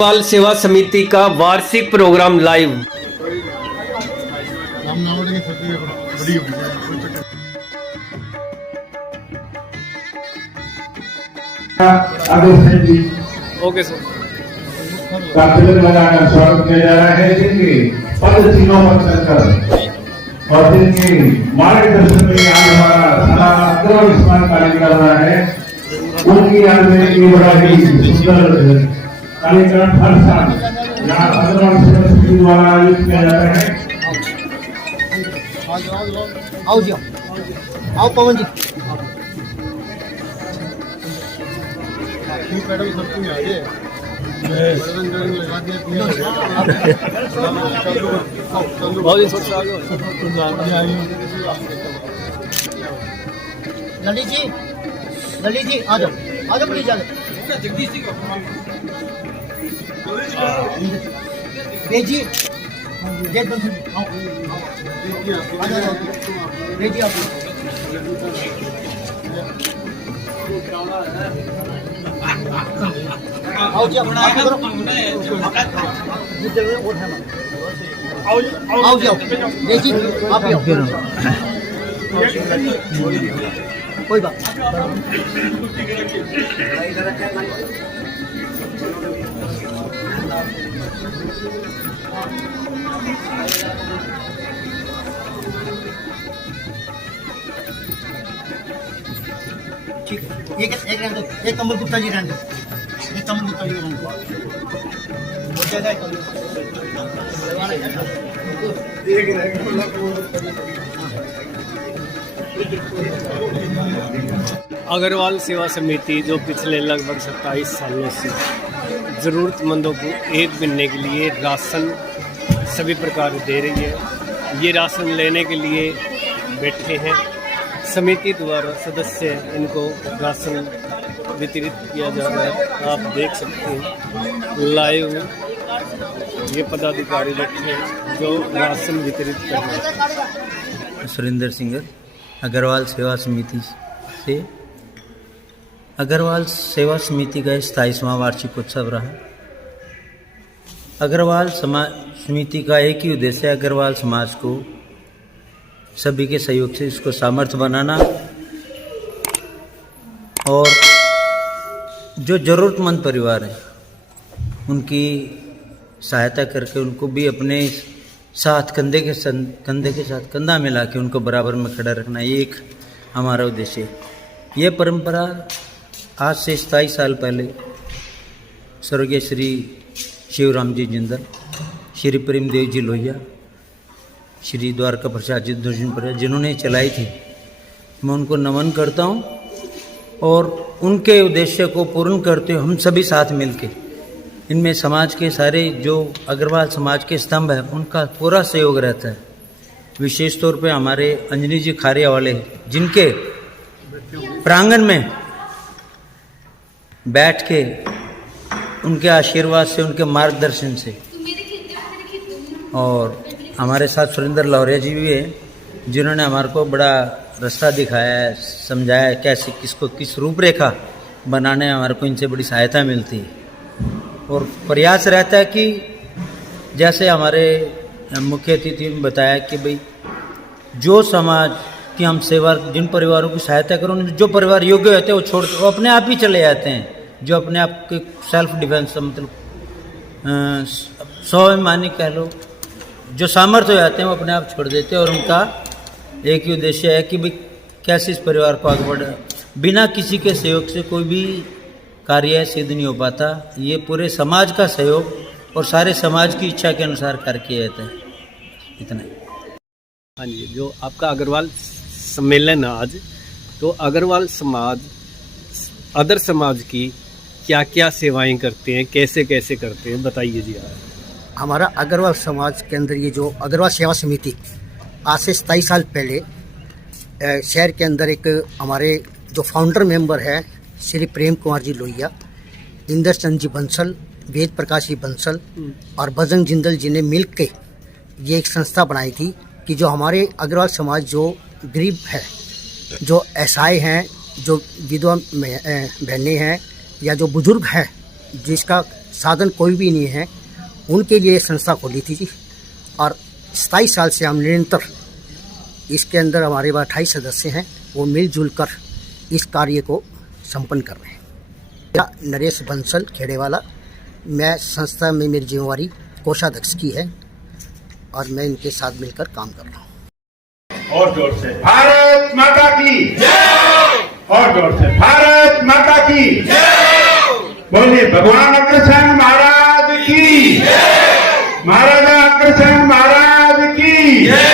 बाल सेवा समिति का वार्षिक प्रोग्राम लाइव। Okay sir. का तिलक लगाकर स्वागत किया जा रहा है, जिनके पद चिन्हों पर चलकर और जिनके मार्गदर्शन में आज हमारा सारा स्मरण कार्य कर रहा है, उनकी याद में ये बड़ा ही सुंदर कार्यक्रम हर साल यहाँ अग्रवाल सेवा समिति द्वारा आयोजित किया जाता है। आओ जी, आओ पवन जी। ललित जी आ जाओ प्लीज आ जाओ। जी गेट बंद आओ आ जाओ जी आप आओ जी अपना आओ जी आप भी आओ। कोई बात ठीक है। एक रहने दो, एक कमल गुप्ता जी रहने दो, एक कमल गुप्ता जी रहने अग्रवाल सेवा समिति जो पिछले लगभग 27 सालों से ज़रूरतमंदों को एक महीने के लिए राशन सभी प्रकार दे रही है। ये राशन लेने के लिए बैठे हैं। समिति द्वारा सदस्य इनको राशन वितरित किया जा रहा है। आप देख सकते हैं लाइव ये पदाधिकारी बैठे हैं जो राशन वितरित कर रहे हैं। सुरेंद्र सिंह अग्रवाल सेवा समिति से। अग्रवाल सेवा समिति का 27वां वार्षिक उत्सव रहा। अग्रवाल समाज समिति का एक ही उद्देश्य है, अग्रवाल समाज को सभी के सहयोग से इसको सामर्थ्य बनाना और जो ज़रूरतमंद परिवार हैं उनकी सहायता करके उनको भी अपने साथ कंधे के साथ कंधा मिला के उनको बराबर में खड़ा रखना, ये एक हमारा उद्देश्य है। ये परंपरा आज से 27 साल पहले स्वर्गीय श्री शिवराम जी जिंदल, श्री प्रेमदेव जी लोहिया, श्री द्वारका प्रसाद जी दुर्जनपुर जिन्होंने चलाई थी, मैं उनको नमन करता हूँ। और उनके उद्देश्य को पूर्ण करते हुए हम सभी साथ मिलके इनमें समाज के सारे जो अग्रवाल समाज के स्तंभ हैं उनका पूरा सहयोग रहता है। विशेष तौर पे हमारे अंजनी जी खारिया वाले, जिनके प्रांगण में बैठ के उनके आशीर्वाद से, उनके मार्गदर्शन से, और हमारे साथ सुरेंद्र लौरिया जी भी हैं जिन्होंने हमारे को बड़ा रास्ता दिखाया है, समझाया है कैसे किसको किस रूपरेखा बनाने में हमारे को इनसे बड़ी सहायता मिलती है। और प्रयास रहता है कि जैसे हमारे मुख्य अतिथि ने बताया कि भाई जो समाज की हम सेवा, जिन परिवारों की सहायता करें, जो परिवार योग्य होते हैं वो छोड़ वो अपने आप ही चले जाते हैं। जो अपने आप के सेल्फ डिफेंस मतलब स्वाभिमानी कह लो, जो सामर्थ्य हो जाते हैं वो अपने आप छोड़ देते हैं। और उनका एक ही उद्देश्य है कि भाई कैसे इस परिवार को आगे बढ़े। बिना किसी के सहयोग से कोई भी कार्य सिद्ध नहीं हो पाता। ये पूरे समाज का सहयोग और सारे समाज की इच्छा के अनुसार कार्य किया जाता है। इतना। हाँ जी, जो आपका अग्रवाल सम्मेलन है आज, तो अग्रवाल समाज अदर समाज की क्या क्या सेवाएं करते हैं, कैसे कैसे करते हैं, बताइए जी आप। हमारा अग्रवाल समाज के अंदर ये जो अग्रवाल सेवा समिति आज से 27 साल पहले शहर के अंदर एक हमारे जो फाउंडर मेंबर है श्री प्रेम कुमार जी लोहिया, इंदर चंद जी बंसल, वेद प्रकाश जी बंसल और बजरंग जिंदल जी ने मिल के ये एक संस्था बनाई थी कि जो हमारे अग्रवाल समाज जो गरीब है, जो असहाय हैं, जो विधवा बहनें हैं या जो बुजुर्ग हैं, जिसका साधन कोई भी नहीं है, उनके लिए संस्था खोली थी जी। और 27 साल से हम निरंतर इसके अंदर, हमारे 28 सदस्य हैं, वो मिलजुल कर इस कार्य को संपन्न कर रहे हैं। मेरा नरेश बंसल खेड़ेवाला, मैं संस्था में मेरी जिम्मेवारी कोषाध्यक्ष की है और मैं इनके साथ मिलकर काम कर रहा हूँ। और जोर से भारत माता की जय, और जोर से भारत माता की जय। बोलिए भगवान अग्रसेन महाराज की जय, महाराजा अग्रसेन महाराज की जय।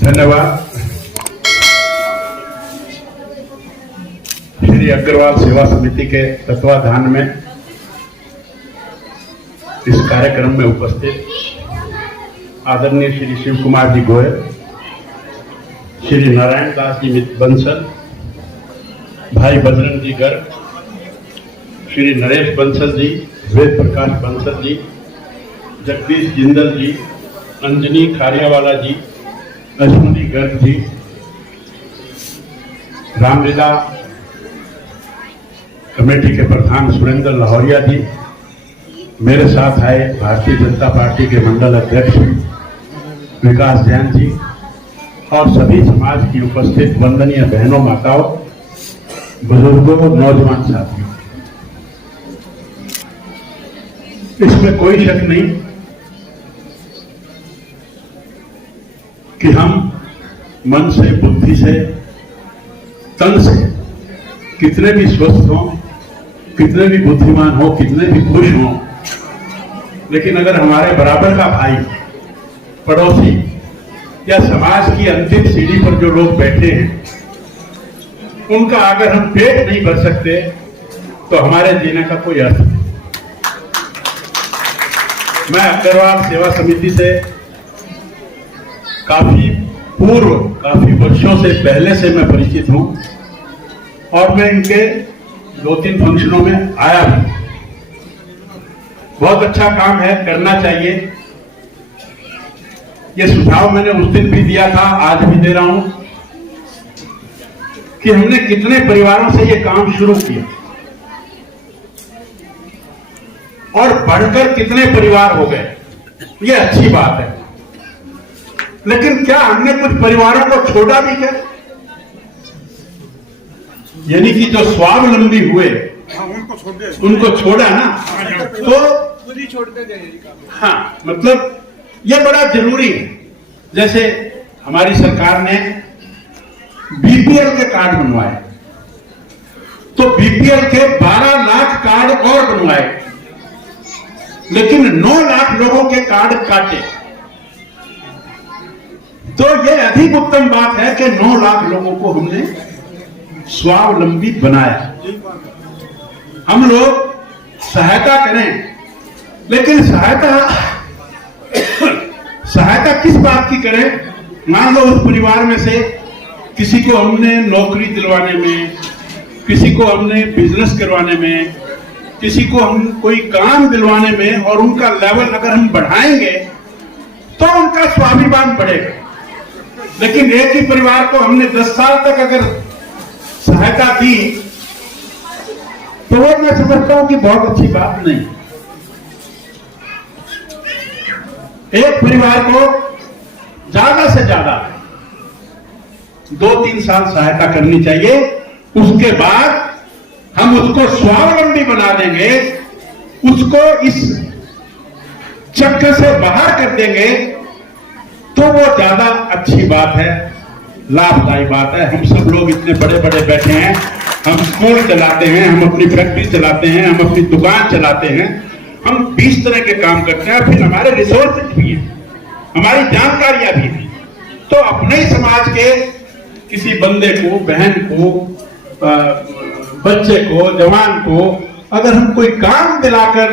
धन्यवाद। श्री अग्रवाल सेवा समिति के तत्वाधान में इस कार्यक्रम में उपस्थित आदरणीय श्री शिव कुमार जी गोयल, श्री नारायण दास जी बंसल, भाई बजरंग जी गर्ग, श्री नरेश बंसल जी, वेद प्रकाश बंसल जी, जगदीश जिंदल जी, अंजनी खारियावाला जी, अश्विनी गर्ग जी, रामलीला कमेटी के प्रधान सुरेंद्र लाहौरिया जी, मेरे साथ आए भारतीय जनता पार्टी के मंडल अध्यक्ष विकास जैन जी और सभी समाज की उपस्थित वंदनीय बहनों, माताओं, बुजुर्गों, नौजवान साथियों, इसमें कोई शक नहीं कि हम मन से, बुद्धि से, तन से कितने भी स्वस्थ हों, कितने भी बुद्धिमान हो, कितने भी खुश हों, लेकिन अगर हमारे बराबर का भाई, पड़ोसी या समाज की अंतिम सीढ़ी पर जो लोग बैठे हैं, उनका अगर हम पेट नहीं भर सकते तो हमारे जीने का कोई अर्थ नहीं। मैं अग्रवाल सेवा समिति से काफी पूर्व, काफी वर्षों से पहले से मैं परिचित हूं और मैं इनके 2-3 फंक्शनों में आया भी। बहुत अच्छा काम है, करना चाहिए। ये सुझाव मैंने उस दिन भी दिया था, आज भी दे रहा हूं कि हमने कितने परिवारों से ये काम शुरू किया और बढ़कर कितने परिवार हो गए, ये अच्छी बात है। लेकिन क्या हमने कुछ परिवारों को छोड़ा भी क्या? यानी कि जो स्वावलंबी हुए उनको छोड़ा ना, तो हाँ, मतलब ये बड़ा जरूरी है। जैसे हमारी सरकार ने बीपीएल के कार्ड बनवाए, तो बीपीएल के 12 लाख कार्ड और बनवाए, लेकिन 9 लाख लोगों के कार्ड काटे। तो ये अधिक उत्तम बात है कि 9 लाख लोगों को हमने स्वावलंबी बनाया। हम लोग सहायता करें, लेकिन सहायता किस बात की करें? मान लो उस परिवार में से किसी को हमने नौकरी दिलवाने में, किसी को हमने बिजनेस करवाने में, किसी को हम कोई काम दिलवाने में, और उनका लेवल अगर हम बढ़ाएंगे तो उनका स्वाभिमान बढ़ेगा। लेकिन एक ही परिवार को हमने 10 साल तक अगर सहायता दी तो वो मैं समझता हूं कि बहुत अच्छी बात नहीं। एक परिवार को ज्यादा से ज्यादा 2-3 साल सहायता करनी चाहिए, उसके बाद हम उसको स्वावलंबी बना देंगे, उसको इस चक्र से बाहर कर देंगे, तो वो ज्यादा अच्छी बात है, लाभदायी बात है। हम सब लोग इतने बड़े बड़े बैठे हैं, हम स्कूल चलाते हैं, हम अपनी फैक्ट्री चलाते हैं, हम अपनी दुकान चलाते हैं, हम 20 तरह के काम करते हैं, फिर हमारे रिसोर्सेज भी हैं, हमारी जानकारियां भी हैं। तो अपने ही समाज के किसी बंदे को, बहन को, बच्चे को, जवान को अगर हम कोई काम दिलाकर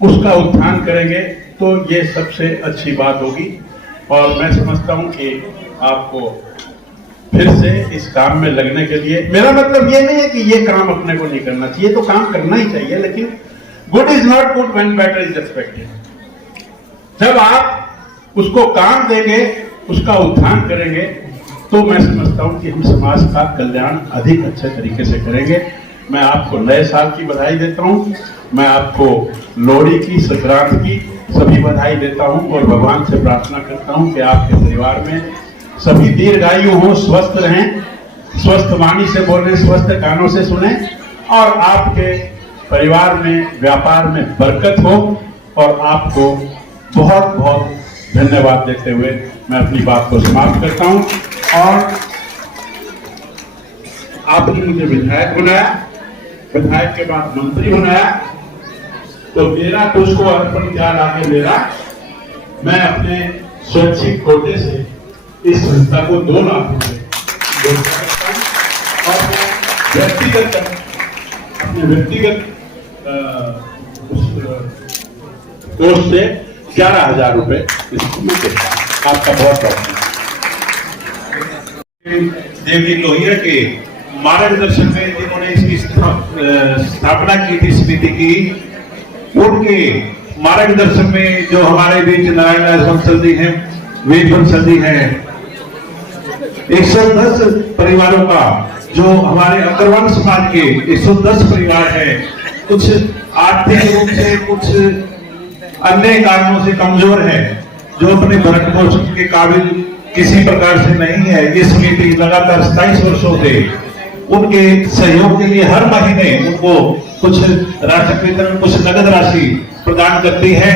उसका उत्थान करेंगे तो ये सबसे अच्छी बात होगी। और मैं समझता हूं कि आपको फिर से इस काम में लगने के लिए, मेरा मतलब ये नहीं है कि ये काम अपने को नहीं करना चाहिए, तो काम करना ही चाहिए, लेकिन good is not good when better is expected. जब आप उसको काम देंगे, उसका उत्थान करेंगे, तो मैं समझता हूं कि हम समाज का कल्याण अधिक अच्छे तरीके से करेंगे। मैं आपको नए साल की बधाई देता हूँ। मैं आपको लोहड़ी की, संक्रांत की सभी बधाई देता हूँ और भगवान से प्रार्थना करता हूँ कि आपके परिवार में सभी दीर्घायु हो, स्वस्थ रहें, स्वस्थ वाणी से बोलें, स्वस्थ कानों से सुने और आपके परिवार में, व्यापार में बरकत हो। और आपको बहुत बहुत धन्यवाद देते हुए मैं अपनी बात को समाप्त करता हूँ। और आपने मुझे विधायक बनाया, विधायक के बाद मंत्री बनाया, तो मेरा कुछ को अर्पण क्या लाके मेरा, मैं अपने स्वैच्छिक कोटे से इस संस्था को 2 लाख रुपए और व्यक्तिगत अपने व्यक्तिगत कोष से 11,000 रुपए इसको मैं देता हूं। आपका बहुत बहुत देवी लोहिया के मार्गदर्शन में जिन्होंने इसकी स्थापना की थी, समिति की, उनके मार्गदर्शन में जो हमारे बीच नारायण दास बंसल जी हैं, वेद बंसल जी हैं, 110 परिवारों का, जो हमारे अग्रवाल समाज के 110 परिवार हैं, कुछ आर्थिक रूप से, कुछ अन्य कारणों से कमजोर है, जो अपने भरण पोषण के काबिल किसी प्रकार से नहीं है। ये समिति लगातार 27 वर्षों से उनके सहयोग के लिए हर महीने उनको कुछ राशि वितरण, कुछ नगद राशि प्रदान करती है।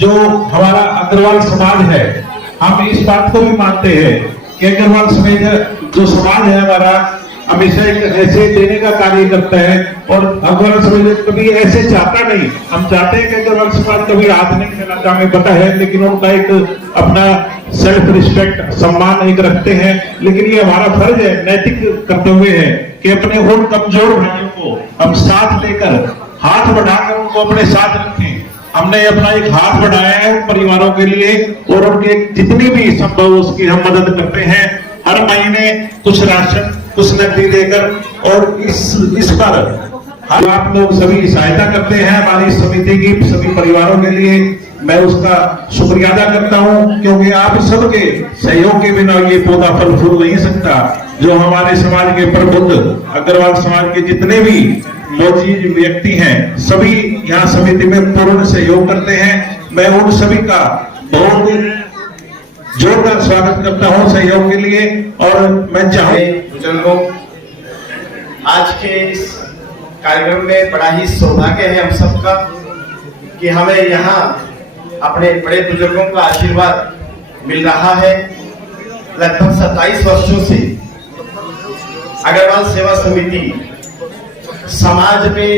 जो हमारा अग्रवाल समाज है, हम इस बात को भी मानते हैं कि अग्रवाल समाज जो समाज है हमारा, हमेशा एक ऐसे देने का कार्य करता है और अग्रवाल समाज कभी ऐसे चाहता नहीं। हम चाहते हैं कि अग्रवाल समाज कभी हाथ नहीं फैलाता, हमें पता है, लेकिन उनका एक अपना सेल्फ रिस्पेक्ट, सम्मान एक रखते हैं। लेकिन ये हमारा फर्ज है, नैतिक कर्तव्य है कि अपने उन कमजोर भाइयों को हम साथ लेकर, हाथ बढ़ाकर उनको अपने साथ रखें। हमने अपना एक हाथ बढ़ाया है उन परिवारों के लिए और उनके जितनी भी संभव उसकी हम मदद करते हैं। हर महीने कुछ राशन, कुछ नकदी देकर और इस पर आप लोग सभी सहायता करते हैं हमारी समिति की, सभी परिवारों के लिए मैं उसका शुक्रिया अदा करता हूं, क्योंकि आप सबके सहयोग के बिना ये पौधा फल फूल नहीं सकता। जो हमारे समाज के प्रबुद्ध अग्रवाल समाज के जितने भी मौजूद व्यक्ति हैं, सभी यहाँ समिति में पूर्ण सहयोग करते हैं। मैं उन सभी का बहुत जोरदार स्वागत करता हूं सहयोग के लिए। और मैं बुजुर्गों, आज के इस कार्यक्रम में बड़ा ही सौभाग्य है हम सबका कि हमें यहाँ अपने बड़े बुजुर्गों का आशीर्वाद मिल रहा है। लगभग 27 वर्षों से अग्रवाल सेवा समिति समाज में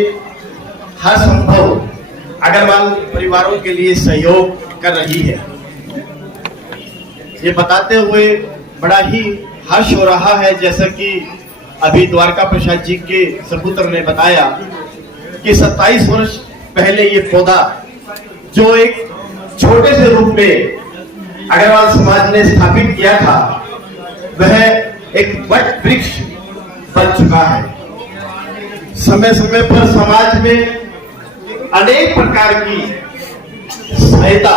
हर संभव अग्रवाल परिवारों के लिए सहयोग कर रही है। ये बताते हुए बड़ा ही हर्ष हो रहा है, जैसा कि अभी द्वारका प्रसाद जी के सपुत्र ने बताया कि 27 वर्ष पहले ये पौधा जो एक छोटे से रूप में अग्रवाल समाज ने स्थापित किया था, वह एक वट वृक्ष बन चुका है। समय समय पर समाज में अनेक प्रकार की सहायता,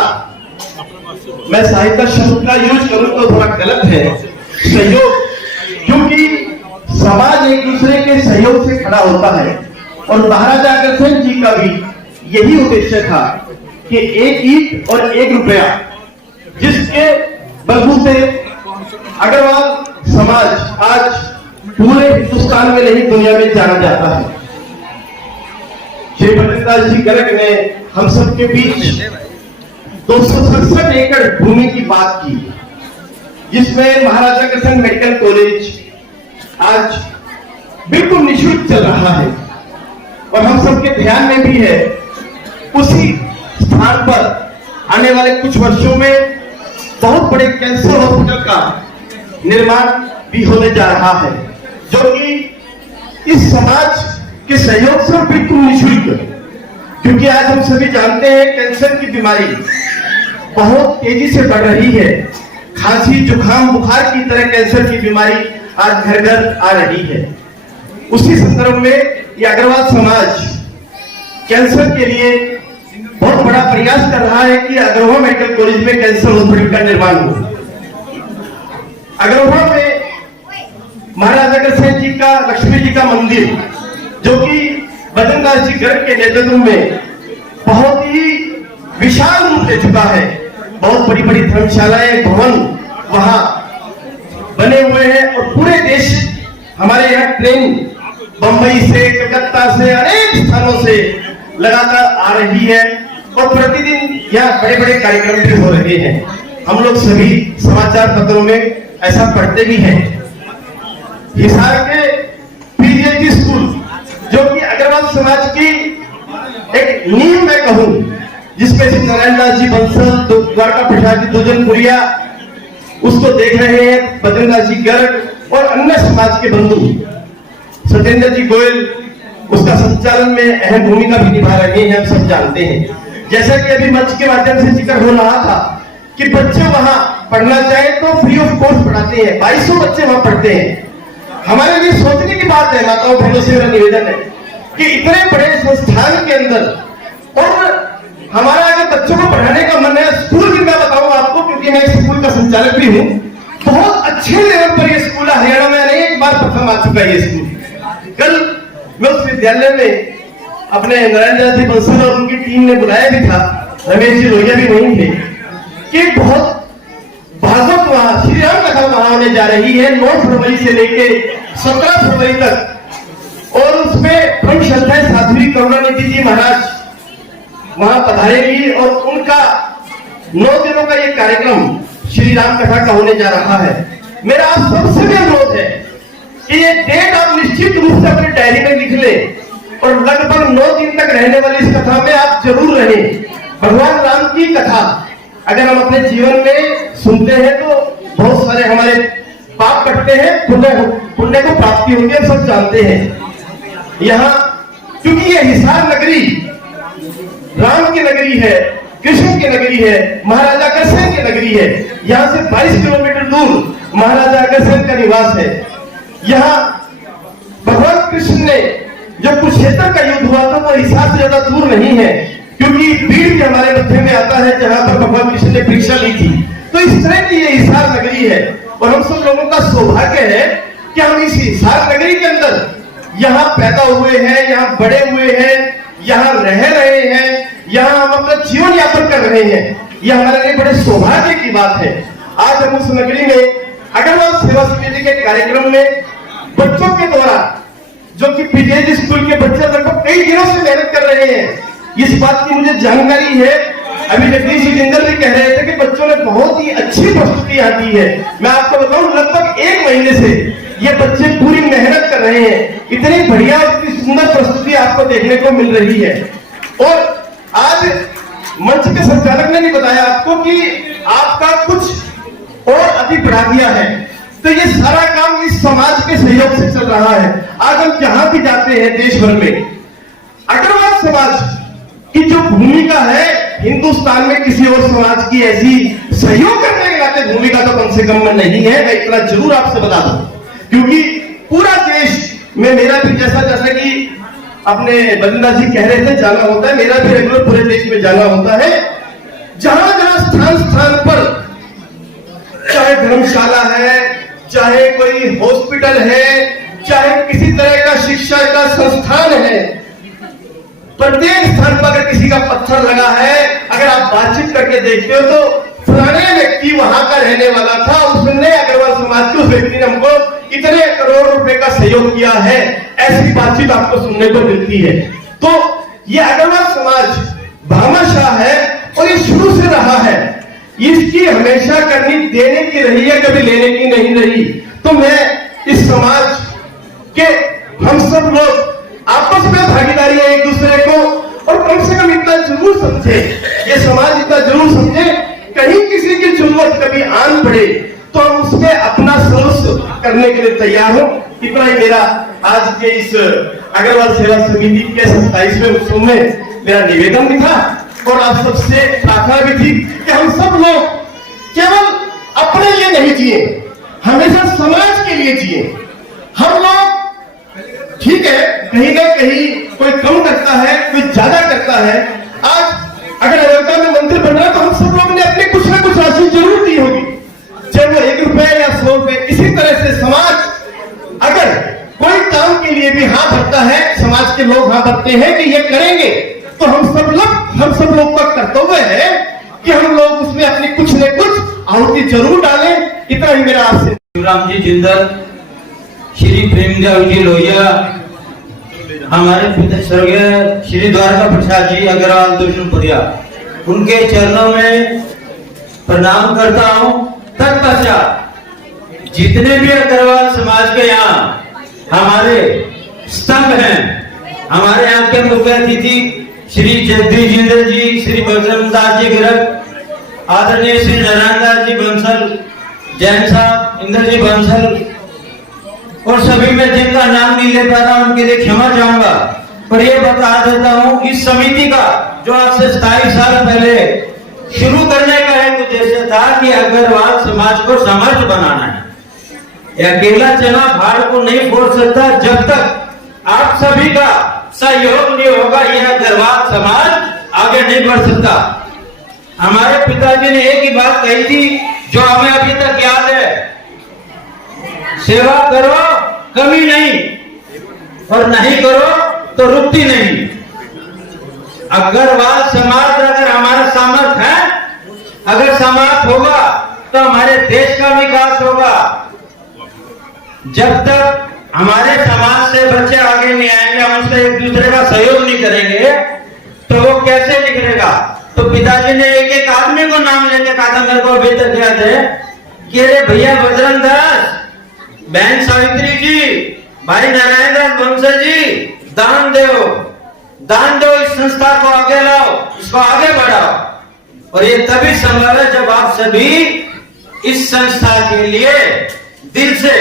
मैं सहायता शब्द का यूज करूं तो थोड़ा गलत है, सहयोग, क्योंकि समाज एक दूसरे के सहयोग से खड़ा होता है। और महाराजा अग्रसेन जी का भी यही उद्देश्य था कि एक ईंट और 1 रुपया, जिसके बलबूते अग्रवाल समाज आज पूरे हिंदुस्तान में नहीं दुनिया में जाना जाता है। श्री पंडित जी गर्ग ने हम सबके बीच 267 एकड़ भूमि की बात की, जिसमें महाराजा अग्रसेन मेडिकल कॉलेज आज बिल्कुल निःशुल्क चल रहा है। और हम सबके ध्यान में भी है, उसी स्थान पर आने वाले कुछ वर्षों में बहुत बड़े कैंसर हॉस्पिटल का निर्माण भी होने जा रहा है, जो कि इस समाज के सहयोग से बिल्कुल निःशुल्क। क्योंकि आज हम सभी जानते हैं कैंसर की बीमारी बहुत तेजी से बढ़ रही है। खांसी, जुकाम, बुखार की तरह कैंसर की बीमारी आज घर घर आ रही है। उसी संदर्भ में ये अग्रवाल समाज कैंसर के लिए बहुत बड़ा प्रयास कर रहा है कि अग्रवाल मेडिकल कॉलेज में कैंसर हॉस्पिटल का निर्माण हो। अग्रवाल में महाराजा अग्रसेन जी का, लक्ष्मी जी का मंदिर जो कि बजरंगदास जी गर्ग के नेतृत्व में बहुत ही विशाल रूप ले चुका है। बहुत बड़ी बड़ी धर्मशालाएं, भवन वहां बने हुए हैं और पूरे देश हमारे यहाँ ट्रेन बंबई से, कलकत्ता से, अनेक स्थानों से लगातार आ रही है और प्रतिदिन यहाँ बड़े बड़े कार्यक्रम भी हो रहे हैं। हम लोग सभी समाचार पत्रों में ऐसा पढ़ते भी हैं। हिसार के पीजीआईटी स्कूल जो कि अग्रवाल समाज की एक नींव मैं कहूं, जिसमें श्री नारायण दास जी बंसल, द्वारका प्रसाद जी दुजनपुरिया उसको देख रहे हैं, बजरंगदास जी गर्ग और अन्य समाज के बंधु सत्येंद्र जी गोयल उसका संचालन में अहम भूमिका भी निभा रहे हैं, हम सब जानते हैं। जैसा कि अभी मंच के माध्यम से जिक्र हो रहा था कि बच्चे वहां पढ़ना चाहे तो फ्री ऑफ कॉस्ट पढ़ाते हैं, 2200 बच्चे वहां पढ़ते हैं। हमारे लिए सोचने की बात है, माताओं बहनों से मेरा निवेदन है कि इतने बड़े संस्थान के अंदर और हमारा अगर बच्चों को पढ़ाने का मन है, स्कूल भी मैं बताऊं आपको क्योंकि मैं स्कूल का संचालक भी हूं, बहुत अच्छे लेवल पर यह स्कूल हरियाणा में अनेक बार प्रथम आ चुका है। ये स्कूल कल मैं उस विद्यालय में अपने नारायण दास जी बंसल और उनकी टीम ने बुलाया भी था, रमेश जी लोहिया भी वहीं थे, कि बहुत भागवत वहां श्री राम कथा वहां होने जा रही है 9 फरवरी से लेके 17 फरवरी तक और उसमें ब्रह्म श्रद्धा साध्वी करुणानिधि जी महाराज वहां पधारेगी और उनका 9 दिनों का ये कार्यक्रम श्री राम कथा का होने जा रहा है। मेरा आप सबसे भी अनुरोध है कि ये डेट आप निश्चित रूप से अपनी डायरी में लिख लें और लगभग 9 दिन तक रहने वाली इस कथा में आप जरूर रहें। भगवान राम की कथा अगर हम अपने जीवन में सुनते हैं तो बहुत सारे हमारे पाप कटते हैं, पुण्य को प्राप्ति होगी, हम सब जानते हैं। यहाँ क्योंकि ये हिसार नगरी राम की नगरी है, कृष्ण की नगरी है, महाराजा अग्रसेन की नगरी है। यहाँ से 22 किलोमीटर दूर महाराजा अग्रसेन का निवास है। यहाँ भगवान कृष्ण ने जो कुरुक्षेत्र का युद्ध हुआ था वो हिसार से ज्यादा दूर नहीं है, क्योंकि पीड़ भी हमारे मध्य में आता है जहां पर भगवान कृष्ण ने परीक्षा ली थी। तो इस तरह की ये हिसार नगरी है और हम सब लोगों का सौभाग्य है कि हम इस हिसार नगरी के अंदर यहाँ पैदा हुए हैं, यहाँ बड़े हुए हैं, यहाँ रह रहे हैं, यहाँ हम अपना जीवन यापन कर रहे हैं। यह हमारे लिए बड़े सौभाग्य की बात है। आज हम उस नगरी में अग्रवाल सेवा समिति के कार्यक्रम में बच्चों के द्वारा, जो कि पीजीआईटी स्कूल के बच्चे लगभग कई दिनों से मेहनत कर रहे हैं, इस बात की मुझे जानकारी है। अभी जगदीश जी जिंदल भी कह रहे थे कि बच्चों ने बहुत ही अच्छी प्रस्तुति यहाँ दी है। मैं आपको बताऊं लगभग 1 महीने से ये बच्चे पूरी मेहनत कर रहे हैं। इतनी बढ़िया, इतनी सुंदर प्रस्तुति आपको देखने को मिल रही है। और आज मंच के संचालक ने भी बताया आपको कि आपका कुछ और अधिक बढ़ा दिया है, तो ये सारा काम इस समाज के सहयोग से चल रहा है। आज हम जहां भी जाते हैं देश भर में, अग्रवाल समाज की जो भूमिका है हिंदुस्तान में किसी और समाज की ऐसी सहयोग करने के नाते भूमिका तो कम से कम में नहीं है। मैं इतना जरूर आपसे बता दूं, क्योंकि पूरा देश में मेरा भी जैसा कि अपने बजरंगदास जी कह रहे थे जाना होता है, मेरा भी रेगुलर पूरे देश में जाना होता है। जहां जहां स्थान पर चाहे धर्मशाला है, चाहे कोई हॉस्पिटल है, चाहे किसी तरह का शिक्षा का संस्थान है, प्रत्येक स्थान पर अगर किसी का पत्थर लगा है, अगर आप बातचीत करके देखते हो तो फलाने व्यक्ति वहां का रहने वाला था, उसने अग्रवाल समाज के उस व्यक्ति ने हमको इतने करोड़ रुपए का सहयोग किया है, ऐसी बातचीत आपको सुनने को मिलती है। तो ये अग्रवाल समाज भामाशाह है और ये शुरू से रहा है। इसकी हमेशा करनी देने की रही है, कभी लेने की नहीं रही। तो मैं इस समाज के हम सब लोग आपस में भागीदारी है एक दूसरे को, और कम से कम इतना जरूर समझे, ये समाज इतना जरूर समझे, कहीं किसी की जरूरत कभी आन पड़े तो हम उसमें अपना सर्वस्व करने के लिए तैयार हो। इतना ही मेरा आज के इस अग्रवाल सेवा समिति के 27वें उत्सव में मेरा निवेदन भी था और आप सबसे प्रार्थना भी थी कि हम सब लोग केवल अपने लिए नहीं जिए, हमेशा समाज के लिए जिए। हम लोग ठीक है, कहीं ना कहीं कोई कम करता है, कोई ज्यादा करता है। आज अगर अयोध्या में मंदिर बन रहा है तो हम सब लोगों ने अपनी कुछ ना कुछ राशि जरूर दी होगी, चाहे वो 1 रुपए या 100 रुपए। इसी तरह से समाज अगर कोई काम के लिए भी हाथ भरता है, समाज के लोग हाँ बनते हैं कि ये करेंगे, तो हम सब लोग का कर्तव्य है कि हम लोग उसमें अपनी कुछ न कुछ आहुति जरूर डालें। इतना ही मेरा आपसे। शिवराम जी जिंदल, श्री प्रेमदेव जी लोहिया, हमारे पिता स्वर्गीय श्री द्वारका प्रसाद जी अग्रवाल दोषपुरिया, उनके चरणों में प्रणाम करता हूँ। तत्पश्चात जितने भी अग्रवाल समाज के यहाँ हमारे स्तंभ हैं, हमारे यहाँ के मुख्य अतिथि श्री जगदीश जिंदल जी, श्री बजरंगदास जी गिरक, आदरणीय श्री नारायण दास जी बंसल, जैन साहब, इंद्र जी बंसल और सभी में जिनका नाम नहीं ले पा रहा उनके लिए क्षमा चाहूंगा। पर ये बता देता हूँ, इस समिति का जो आज से 27 साल पहले शुरू करने का एक उद्देश्य था कि अग्रवाल समाज को समर्थ बनाना है। अकेला चना भाड़ को नहीं फोड़ सकता जब तक आप सभी का सहयोग नहीं होगा, यह अग्रवाल समाज आगे नहीं बढ़ सकता। हमारे पिताजी ने एक ही बात कही थी जो हमें अभी तक याद है, सेवा करो कमी नहीं, और नहीं करो तो रुकती नहीं। अग्रवाल समाज अगर हमारा सामर्थ है, अगर सामर्थ होगा तो हमारे देश का विकास होगा। जब तक हमारे समाज से बच्चे आगे नहीं आएंगे, हम उससे एक दूसरे का सहयोग नहीं करेंगे तो वो कैसे निकलेगा। तो पिताजी ने एक एक आदमी को नाम लेके कहा था, मेरे को अभी तक याद है कि अरे भैया बजरंग दास, बहन सावित्री जी, भाई नारायण दास बंसल जी, दान दो, इस संस्था को आगे लाओ, इसको आगे बढ़ाओ। और ये तभी संभव है जब आप सभी इस संस्था के लिए दिल से,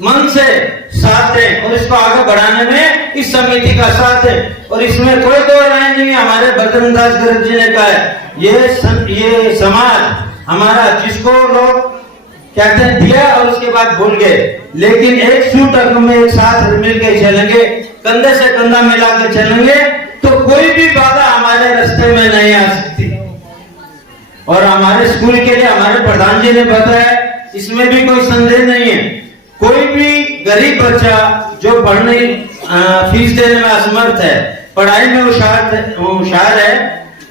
मन से साथ दें और इसको आगे बढ़ाने में इस समिति का साथ है। और इसमें कोई दो राय नहीं है, हमारे बजरंग दास गर्ग जी ने कहा है, ये समाज हमारा, जिसको लोग कहते हैं दिया और उसके बाद भूल गए, लेकिन एक सूत्र में एक साथ मिलकर चलेंगे, कंधे से कंधा मिला के चलेंगे तो कोई भी बाधा हमारे रास्ते में नहीं आ सकती। और हमारे स्कूल के लिए हमारे प्रधान जी ने बताया, इसमें भी कोई संदेह नहीं है, कोई भी गरीब बच्चा जो पढ़ने फीस देने में असमर्थ है, पढ़ाई में होशियार है,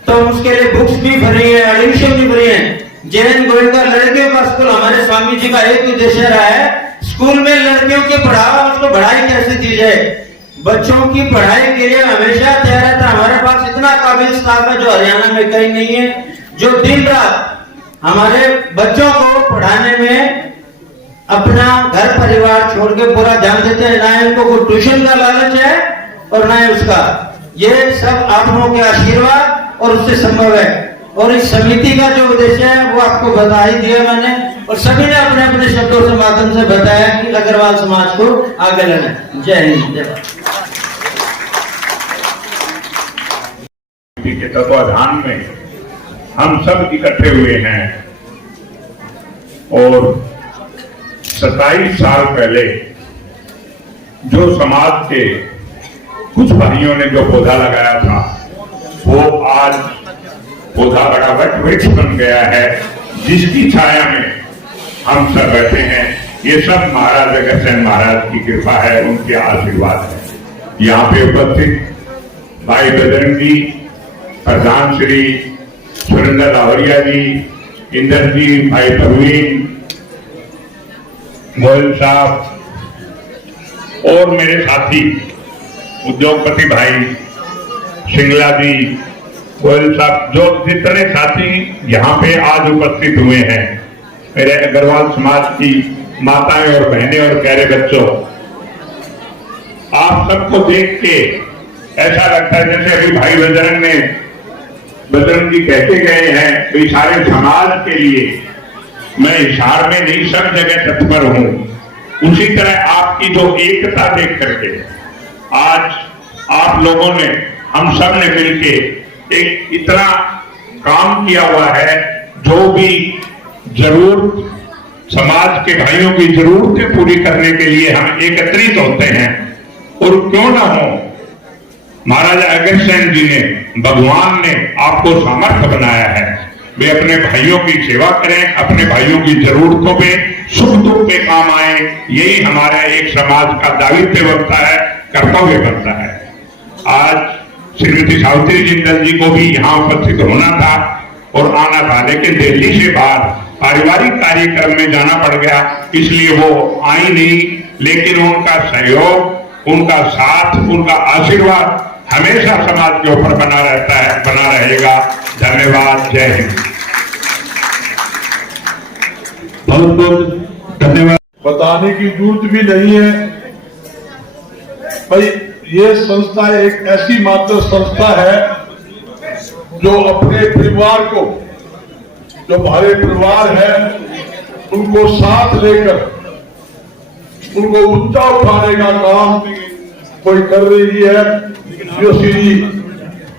तो उसके लिए बुक्स भी फ्री है, एडमिशन भी फ्री है। जैन गोविंदा लड़कियों का स्कूल, हमारे स्वामी जी का एक उद्देश्य रहा है, स्कूल में लड़कियों की पढ़ाओ, उसको पढ़ाई कैसे दी जाए। बच्चों की पढ़ाई के लिए हमेशा तैयार रहता। हमारे पास इतना काबिल स्टाफ है जो हरियाणा में कहीं नहीं है, जो दिन रात हमारे बच्चों को पढ़ाने में अपना घर परिवार छोड़ के पूरा ध्यान देते हैं। ना इनको कोई ट्यूशन का लालच है और ना ही उसका, ये सब आप लोगों के आशीर्वाद और उससे संभव है। और इस समिति का जो उद्देश्य है वो आपको बता ही दिया मैंने, और सभी ने अपने अपने शब्दों से माध्यम से बताया कि अग्रवाल समाज को आगे लाना। जय हिंद, जय भारत। के तत्वाधान में हम सब इकट्ठे हुए हैं और 27 साल पहले जो समाज के कुछ भाइयों ने जो पौधा लगाया था, वो आज पौधा बड़ा वृक्ष बन गया है, जिसकी छाया में हम सब बैठे हैं। ये सब महाराज अग्रसेन महाराज की कृपा है, उनके आशीर्वाद है। यहाँ पे उपस्थित भाई बजरंग जी, प्रधान श्री सुरेंद्र लाहौरिया जी, इंदर जी, भाई परवीन गोयल साहब और मेरे साथी उद्योगपति भाई सिंगला जी, गोयल साहब, जो जितने साथी यहाँ पे आज उपस्थित हुए हैं, मेरे अग्रवाल समाज की माताएं और बहनें और प्यारे बच्चों, आप सबको देख के ऐसा लगता है जैसे अभी भाई बजरंग जी कहते गए हैं कि सारे समाज के लिए मैं हिसार में नहीं सब जगह तत्पर हूं। उसी तरह आपकी जो एकता देख करके आज आप लोगों ने, हम सब ने मिलके एक इतना काम किया हुआ है, जो भी जरूरत समाज के भाइयों की जरूरतें पूरी करने के लिए हम एकत्रित होते हैं। और क्यों ना हो, महाराजा अग्रसेन जी ने, भगवान ने आपको सामर्थ्य बनाया है, वे अपने भाइयों की सेवा करें, अपने भाइयों की जरूरतों पे, सुख दुख पे काम आए। यही हमारा एक समाज का दायित्व बनता है, कर्तव्य बनता है। सावित्री जिंदल जी को भी यहाँ उपस्थित होना था और आना था, लेकिन दिल्ली से बाहर पारिवारिक कार्यक्रम में जाना पड़ गया, इसलिए वो आई नहीं। लेकिन उनका सहयोग, उनका साथ, उनका आशीर्वाद हमेशा समाज के ऊपर बना रहता है, बना रहेगा। धन्यवाद। जय हिंद। बहुत बहुत धन्यवाद। बताने की जरूरत भी नहीं है भाई, ये संस्था एक ऐसी मात्र संस्था है जो अपने परिवार को, जो हमारे परिवार है उनको साथ लेकर उनको ऊंचा उठाने का काम कोई कर रही है, जो श्री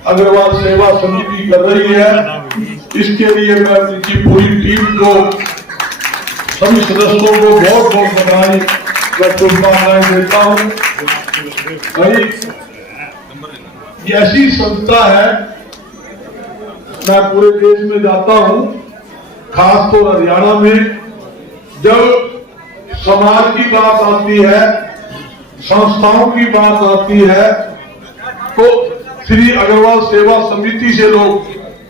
अग्रवाल सेवा समिति कर रही है। इसके लिए मैं इनकी पूरी टीम को, सभी सदस्यों को बहुत बहुत बधाई व शुभकामनाएं देता हूं। भाई ये ऐसी संस्था है, मैं पूरे देश में जाता हूं, खासतौर हरियाणा में, जब समाज की बात आती है, संस्थाओं की बात आती है, तो श्री अग्रवाल सेवा समिति से लोग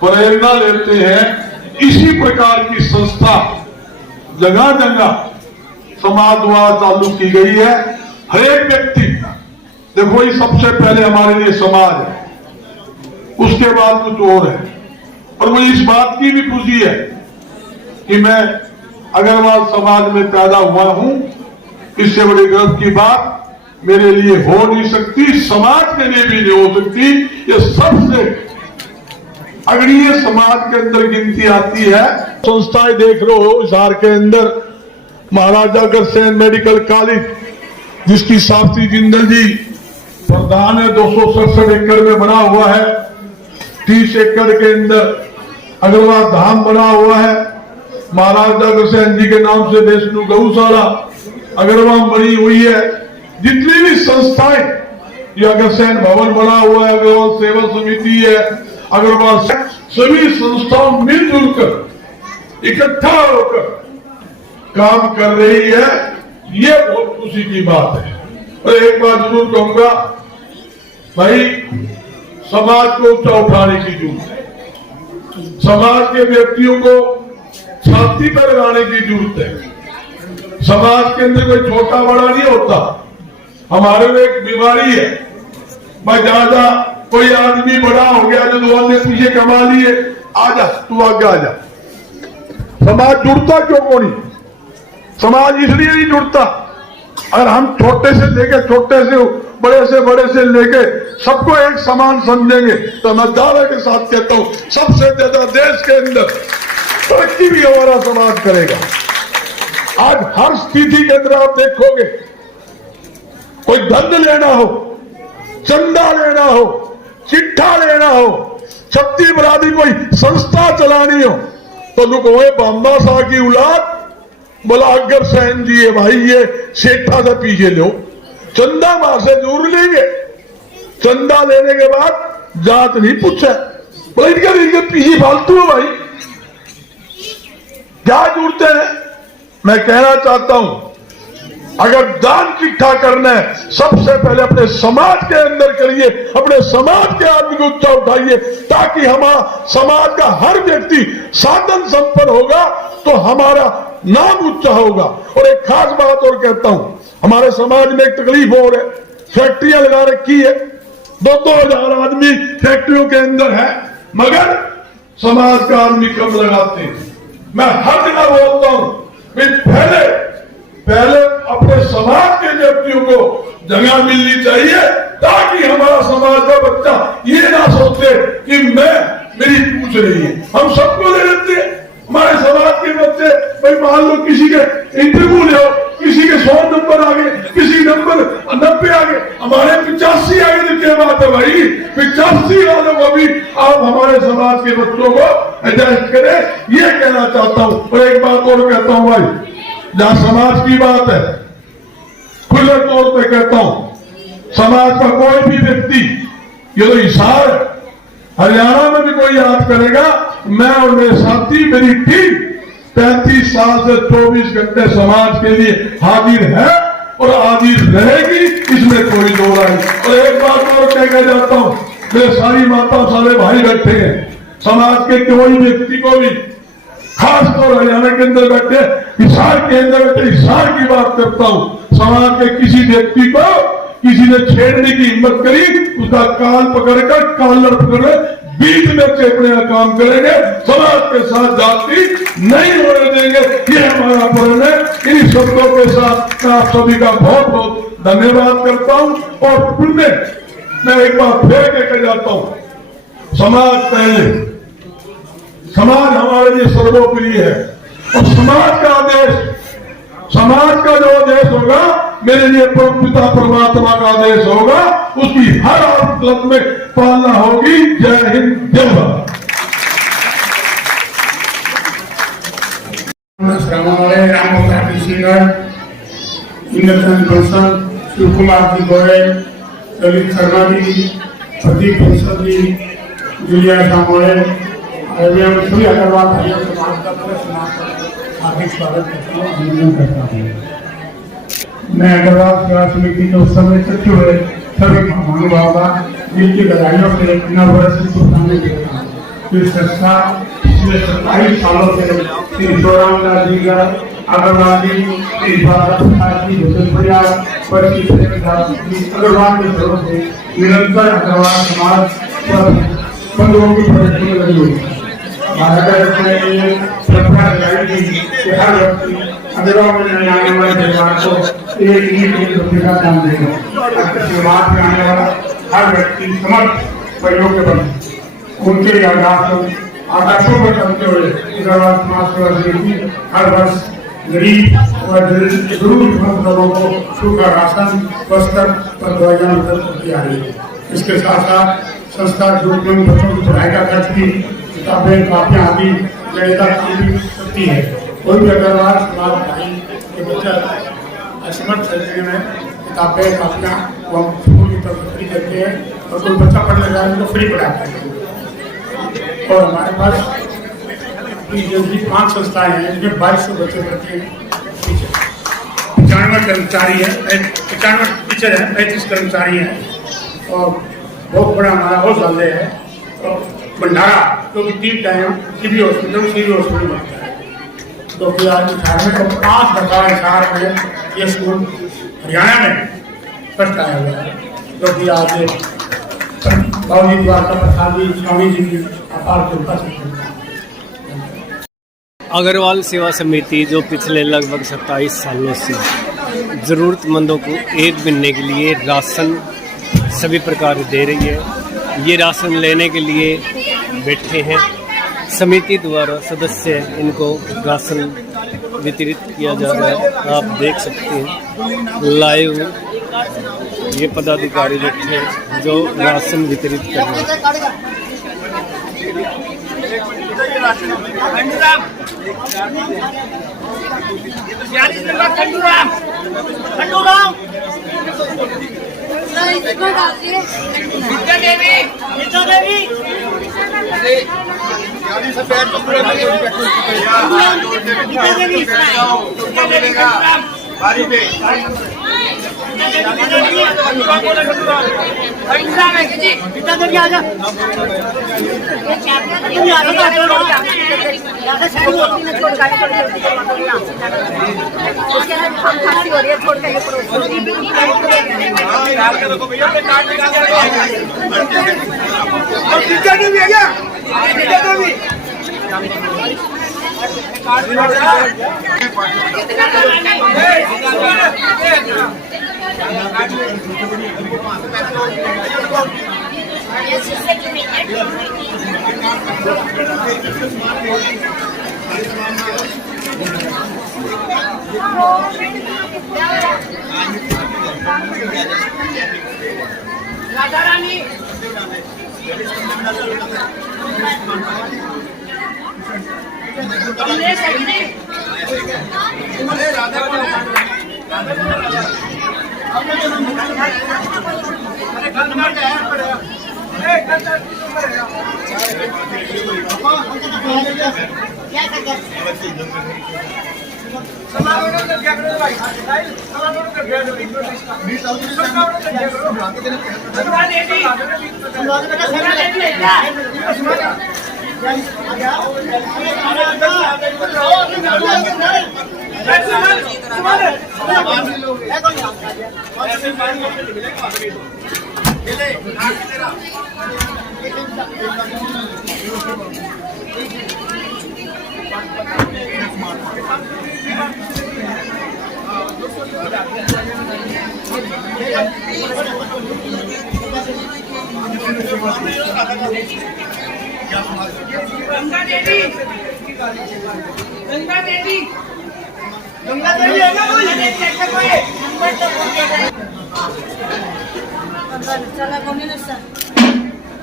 प्रेरणा लेते हैं। इसी प्रकार की संस्था जगह जगह समाज द्वारा चालू की गई है। हर एक व्यक्ति, देखो ये सबसे पहले हमारे लिए समाज है, उसके बाद कुछ और है। और मुझे इस बात की भी खुशी है कि मैं अग्रवाल समाज में पैदा हुआ हूं। इससे बड़ी गर्व की बात मेरे लिए हो नहीं सकती, समाज के लिए भी नहीं हो सकती। ये सबसे अग्रणीय समाज के अंदर गिनती आती है। संस्थाएं देख रहे हो हिसार के अंदर, महाराजा अग्रसेन मेडिकल कॉलेज, जिसकी सावित्री जिंदल जी प्रधान है, 267 एकड़ में बना हुआ है। 30 एकड़ के अंदर अग्रवाल धाम बना हुआ है। महाराजा अग्रसेन जी के नाम से वैष्णो गौशाला अग्रवाल बनी हुई है। जितनी भी संस्थाएं, ये अग्रसेन भवन बना हुआ है, अग्रवाल सेवा समिति है, अग्रवाल, सभी संस्थाओं मिलजुल कर इकट्ठा होकर काम कर रही है। ये बहुत खुशी की बात है। और एक बात जरूर कहूंगा भाई, समाज को ऊंचा उठाने की जरूरत है। समाज के व्यक्तियों को छाती पर लगाने की जरूरत है। समाज के अंदर कोई छोटा बड़ा नहीं होता। हमारे में एक बीमारी है भाई, ज्यादा कोई आदमी बड़ा हो गया जो दो ने पीछे कमा लिए, आजा तू आगे आजा। समाज जुड़ता क्यों को नहीं? समाज इसलिए नहीं जुड़ता, अगर हम छोटे से लेके छोटे से बड़े से लेके सबको एक समान समझेंगे, तो मैं दावे के साथ कहता हूं सबसे ज्यादा देश के अंदर तरक्की भी हमारा समाज करेगा। आज हर स्थिति के अंदर आप देखोगे, कोई धन लेना हो, चंदा लेना हो, चिट्ठा लेना हो, छत्ती बरादी कोई संस्था चलानी हो, तो लोग बाबा शाह की औलाद बोला अग्रसेन जी है भाई, ये सेठा से पीछे लो, चंदा वहां से जरूर लेंगे। चंदा लेने के बाद जात नहीं पूछा, बोला इनके पीछे फालतू है भाई, क्या जुड़ते हैं। मैं कहना चाहता हूं, अगर दान इकट्ठा करना है, सबसे पहले अपने समाज के अंदर करिए, अपने समाज के आदमी को ऊंचा उठाइए, ताकि हमारा समाज का हर व्यक्ति साधन संपन्न होगा तो हमारा नाम ऊंचा होगा। और एक खास बात और कहता हूं, हमारे समाज में एक तकलीफ और है, फैक्ट्रियां लगा रखी है, 2-2 हजार आदमी फैक्ट्रियों के अंदर है, मगर समाज का आदमी कम लगाते हैं। मैं हर जगह बोलता हूं, पहले अपने समाज के व्यक्तियों को जगह मिलनी चाहिए, ताकि हमारा समाज का बच्चा ये ना सोचे कि मेरी पूछ रही है। हम सबको ले लेते हैं, हमारे समाज के बच्चे भाई, मान लो किसी के इंटरव्यू ले, किसी के 100 नंबर आगे, किसी नंबर 90 आगे, हमारे 85 आगे तो क्या बात है भाई, 85 वालों को भी आप हमारे समाज के बच्चों को एडजस्ट करें, ये कहना चाहता हूं। और एक बात और कहता हूं भाई, जहां समाज की बात है, खुले तौर पे कहता हूं, समाज का कोई भी व्यक्ति, ये तो हिसार है, हरियाणा में भी कोई याद करेगा, मैं और मेरे साथी, मेरी टीम 35 साल से 24 घंटे समाज के लिए हाजिर है और हाजिर रहेगी, इसमें कोई दो राय। और एक बात और कहना चाहता हूं, मेरे सारी माता सारे भाई बैठे हैं, समाज के कोई व्यक्ति को भी, खासतौर हरियाणा के अंदर बैठे, हिसार के अंदर बैठे, हिसार की बात करता हूँ, समाज के किसी व्यक्ति को किसी ने छेड़ने की हिम्मत करी, उसका कान पकड़कर कॉलर पकड़कर बीच में चेपने का काम करेंगे। समाज के साथ जाति नहीं होने देंगे, ये हमारा प्रण है। इन शब्दों के साथ मैं आप सभी का बहुत बहुत धन्यवाद करता हूँ। और फिर मैं एक बार फिर कहकर जाता हूँ, समाज पहले, समाज हमारे लिए सर्वोपरि है, और समाज का आदेश, समाज का जो आदेश होगा मेरे लिए पिता परमात्मा का आदेश होगा, उसकी हर हालत में पालना होगी। जय हिंद, जय भारत। राम सिंगर, इंद्रचंद बंसल, शिव कुमार जी गोयल, ललित शर्मा जी, प्रदीप बंसल जी, जुलिया सामोड़े, सभी अग्रवाल भाइयों समाज का पूरे समाज का हार्दिक स्वागत करता हूँ, अभिनंदन करता हूँ। मैं अग्रवाल सेवा समिति के उस समय से हुए सभी महानुभाव का जिनकी गदाइयों से 9 वर्ष की शुभकामनाएं देता हूँ। इस संस्था पिछले 27 सालों से श्री शिवराम दास जी का, अग्रवाल जी, श्री बाबा प्रसाद जी, भूषणपुरिया, परसी अग्रवाल के तरफ से निरंतर अग्रवाल समाज पर बंधुओं की प्रगति में लगी हुई है। भारत में ये परंपरा लगाई गई कि हर व्यक्ति अग्रवाल में आने वाले परिवार को एक रुपये का दान देगा। समाज में आने वाला हर व्यक्ति समर्थ व योग्य बने, उनके आदर्शों पर चलते हुए अग्रवाल समाज सेवा समिति हर वर्ष गरीब व जरूरतमंद लोगों को सूखा राशन, वस्त्र और दवाइयाँ वितरित करती आ रही है। इसके साथ साथ संस्था जरूरतमंद बच्चों की पढ़ाई का खर्च भी, किताबें, कापियाँ आदि गणिता की सकती है। कोई भी अग्रवाल समाज भाई के बच्चा असमर्थ शरीर में किताबें, कापियाँ वो हम स्कूल की तरफ फ्री करते हैं, और कोई बच्चा पढ़ने लगा है तो फ्री पढ़ाते हैं। और हमारे पास जो 5 संस्थाएं हैं, जिसमें 2200 बच्चे पढ़ते हैं। 95 कर्मचारी है, 95 टीचर है, 35 कर्मचारी हैं, और बहुत बड़ा हमारा हॉस्पिटल है। और भंडारा जो कि 3 टाइम सिविल हॉस्पिटल बनता है, तो फिर आज बिहार में तो 5 बता हिसार में ये स्कूल हरियाणा में फर्स्ट आया हुआ है। तो फिर आज बाबू जी द्वारका प्रसाद जी, स्वामी जी की अपार कृपा से अग्रवाल सेवा समिति जो पिछले लगभग 27 सालों से ज़रूरतमंदों को एक महीने के लिए राशन सभी प्रकार दे रही है। ये राशन लेने के लिए बैठे हैं, समिति द्वारा सदस्य इनको राशन वितरित किया जा रहा है। आप देख सकते हैं लाइव ये पदाधिकारी बैठे हैं जो राशन वितरित कर रहे हैं।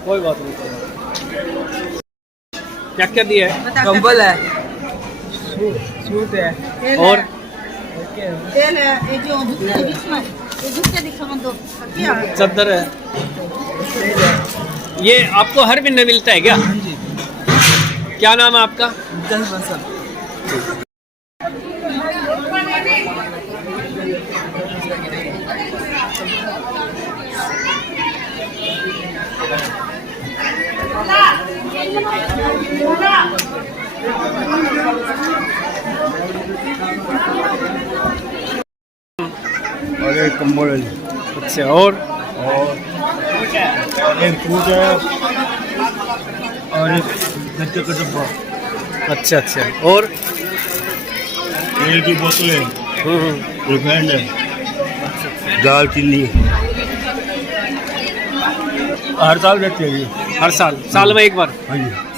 कोई बात नहीं। क्या क्या दिया है? कंबल है, सूट है, और तेल है, ये जो जूते दिखा दो, क्या चादर है। ये आपको हर महीने मिलता है क्या? क्या नाम है आपका? और एक कंबल है, अच्छा, और एक सूट है और एक गत्ते का डब्बा, अच्छा अच्छा, और तेल की बोतलें, रिफाइंड है, दाल चीनी हर साल देते हैं जी। हर साल में एक बार? हाँ जी।